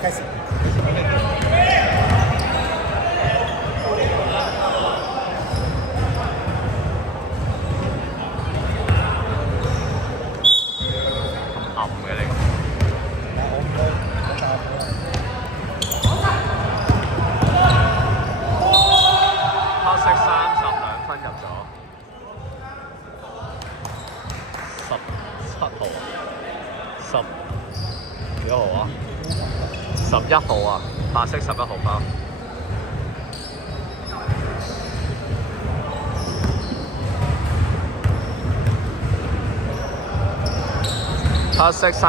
開始。暗嘅呢個。黑色32分入咗，17號幾號啊？11號啊，白色11號包。黑色30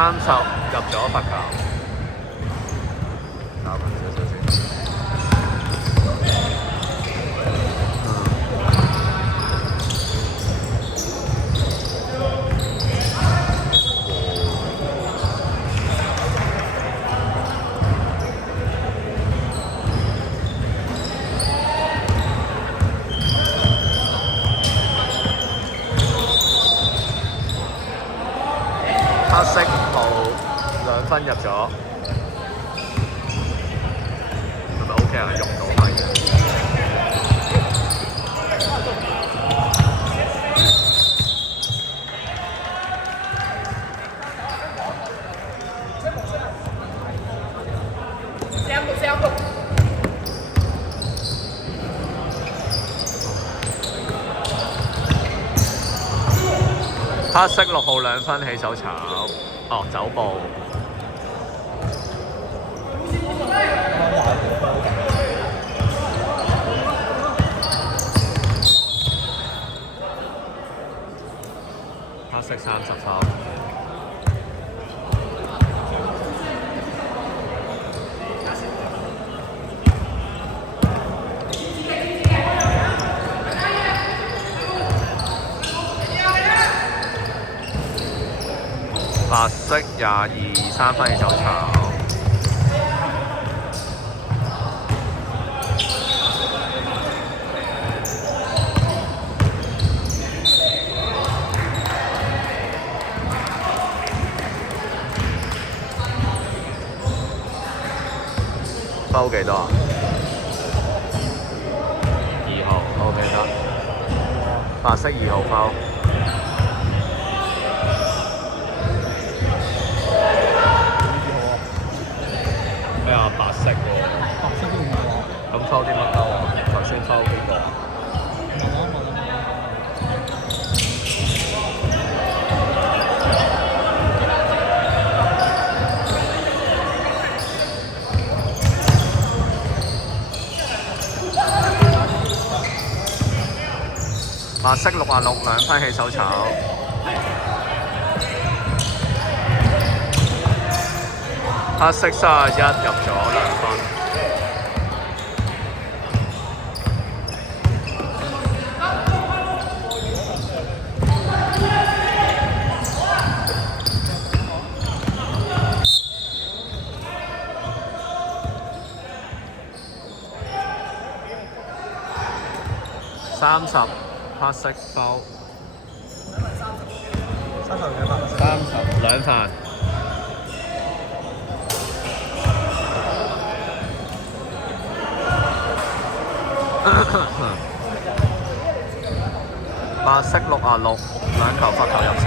入咗罰球，搞緊少少先。黑色號2分入咗，係咪 OK 啊？用到咪？黑色6號2分起手炒，走步。黑色33。白色22 3分起手炒，包幾多啊？2號 OK 得，白色2號包。咩啊？白色喎。白色都唔係喎。咁抽啲乜鳩啊？頭先抽邊個啊？白色66 2分起手炒。黑色31入咗2分。30黑色包。30 2份。白色66 2球罰球入晒。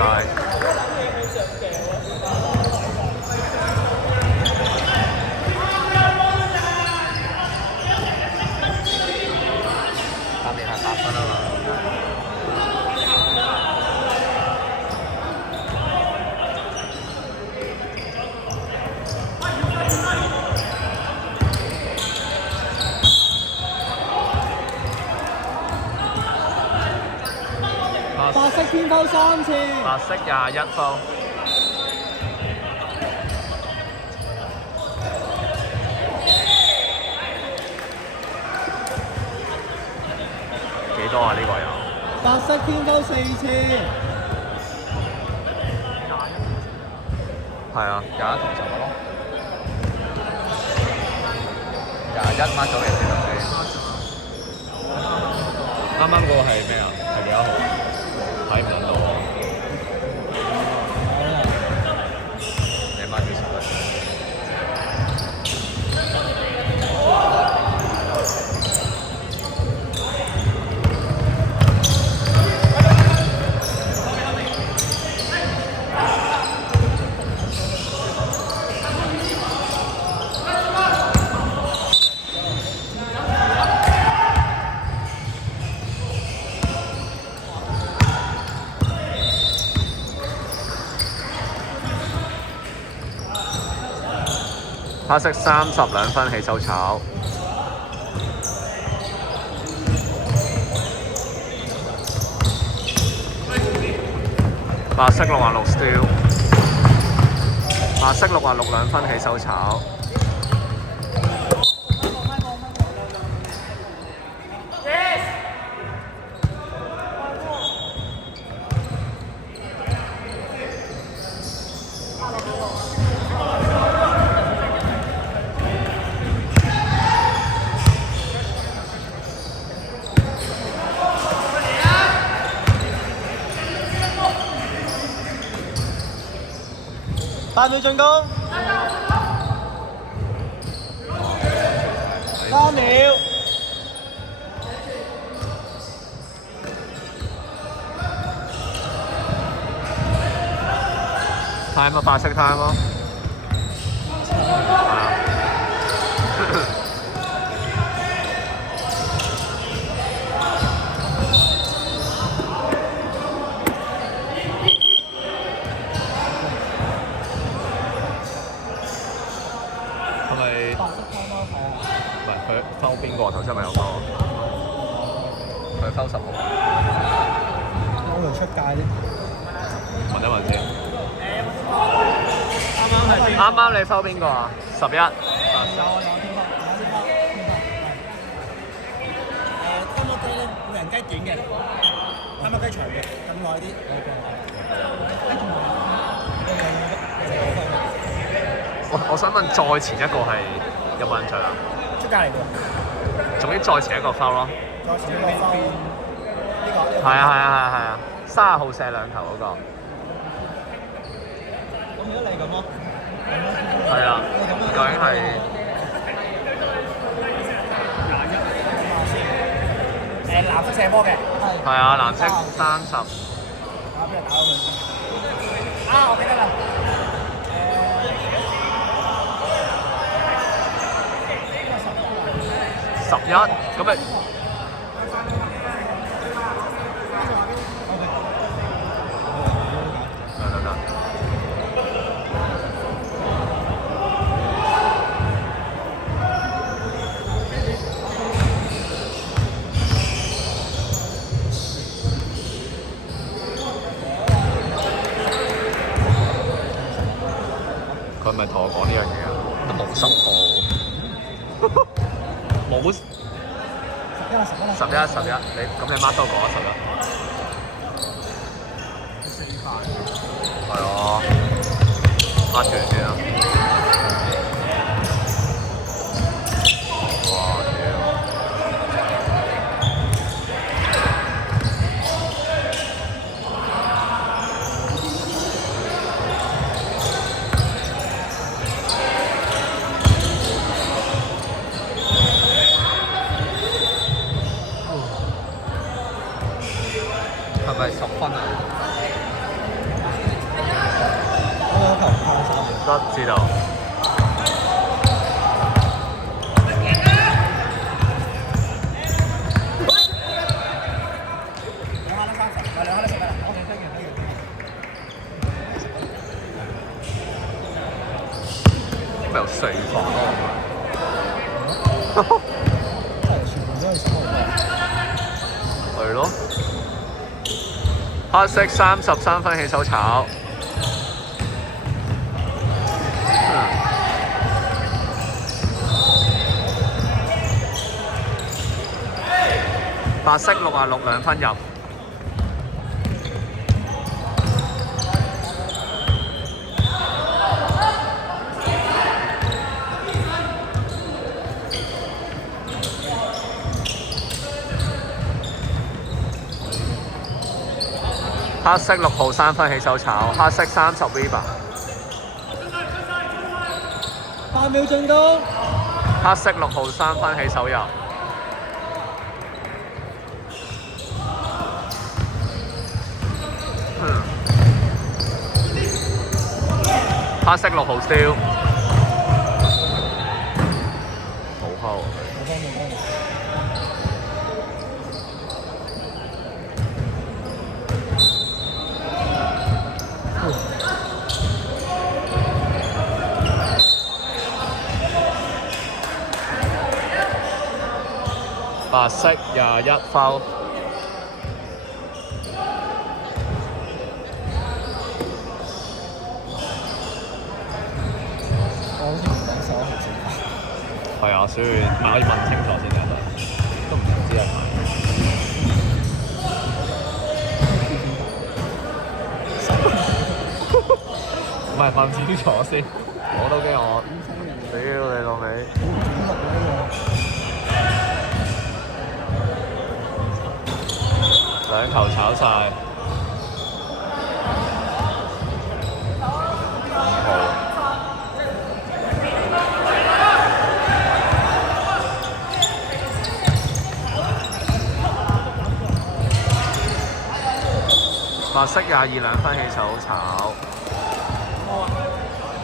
當年係8分啊嘛。白色偏拋3次。白色21分。幾多啊？呢個有。白色偏拋4次。係啊，21同10個咯。21掹咗未先頭先？啱啱嗰個係咩啊？係幾多號？睇唔到喎。你掹幾時？黑色32分起手炒。白色66 steal。白色66 2分起手炒。8秒進攻，3秒。time 啊，白色 time 咯。係啊。係咪？白色湯咯，係啊。唔係佢收邊個？頭先咪有個？佢收10號。我嚟出界啫。問一問先。啱啱你收邊個啊？11。有天花，湯姆雞咧，每人雞短嘅，湯姆雞長嘅，咁耐啲。我想問再前一個係有冇印象啊？出界嚟㗎。總之再前一個 foul 咯。再前一個foul，呢個。係啊，30號射兩球嗰個。咁如果你咁咯？係啊，究竟係藍色射波嘅。係啊，藍色30。啊，俾人打到佢先。啊，我記得啦。11咁咪得。佢係咪同我講呢樣嘢啊？都冇10號，冇11，你咁你 mark 多個11。係啊，mark 住先啊！哇屌！係咪10分啊？得知道。咪有4分全部都係10號。係咯。黑色33分起手炒。白色66 2分入。黑色6號3分起手炒，黑色30 rebound。8秒進攻。黑色6號3分起手入。黑色6號 steal。好後。白色21 foul。我好似唔講手號先。係啊，所以唔係可以問清楚先得，都唔知啊。唔係問清楚先，我都驚我屌你老味。兩球炒晒5號。白色22兩分起手炒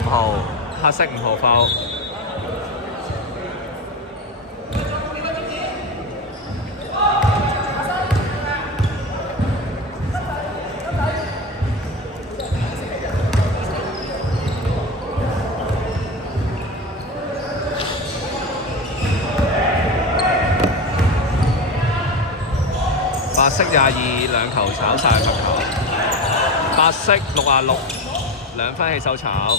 5號，黑色5號 foul。白色22兩球炒晒罰球，白色66兩分起手炒。